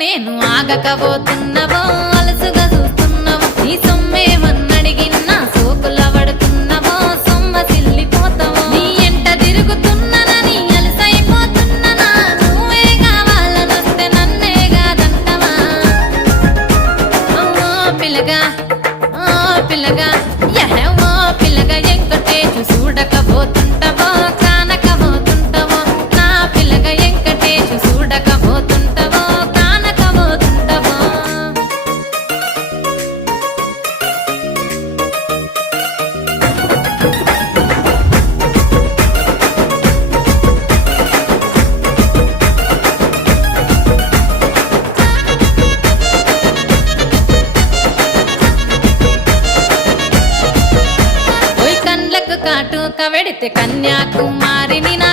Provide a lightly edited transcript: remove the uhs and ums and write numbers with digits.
నేను ఆగకపోతున్నవో అలసుగా చూస్తున్నవో నీ సొమ్మేమన్నడిగిన్నా సోకుల పడుతున్నవో సొమ్మ సిల్లిపోతావో నీ ఎంట తిరుగుతున్ననని అలసైపోతున్ననా నువ్వే కావాలనొస్తే నన్నే కాదంటవా ఓ పిల్లగా పిల్లగా యహో పిల్లగా ఎంకటేశు చూడకపోతుంటవో కానకపోతుంటవో నా పిల్లగా ఎంకటేశు చూడకపోతుంటవో కానకపోతుంటవో ఓయ్ కండ్లకు కాటుక వెడితే కన్యాకుమారి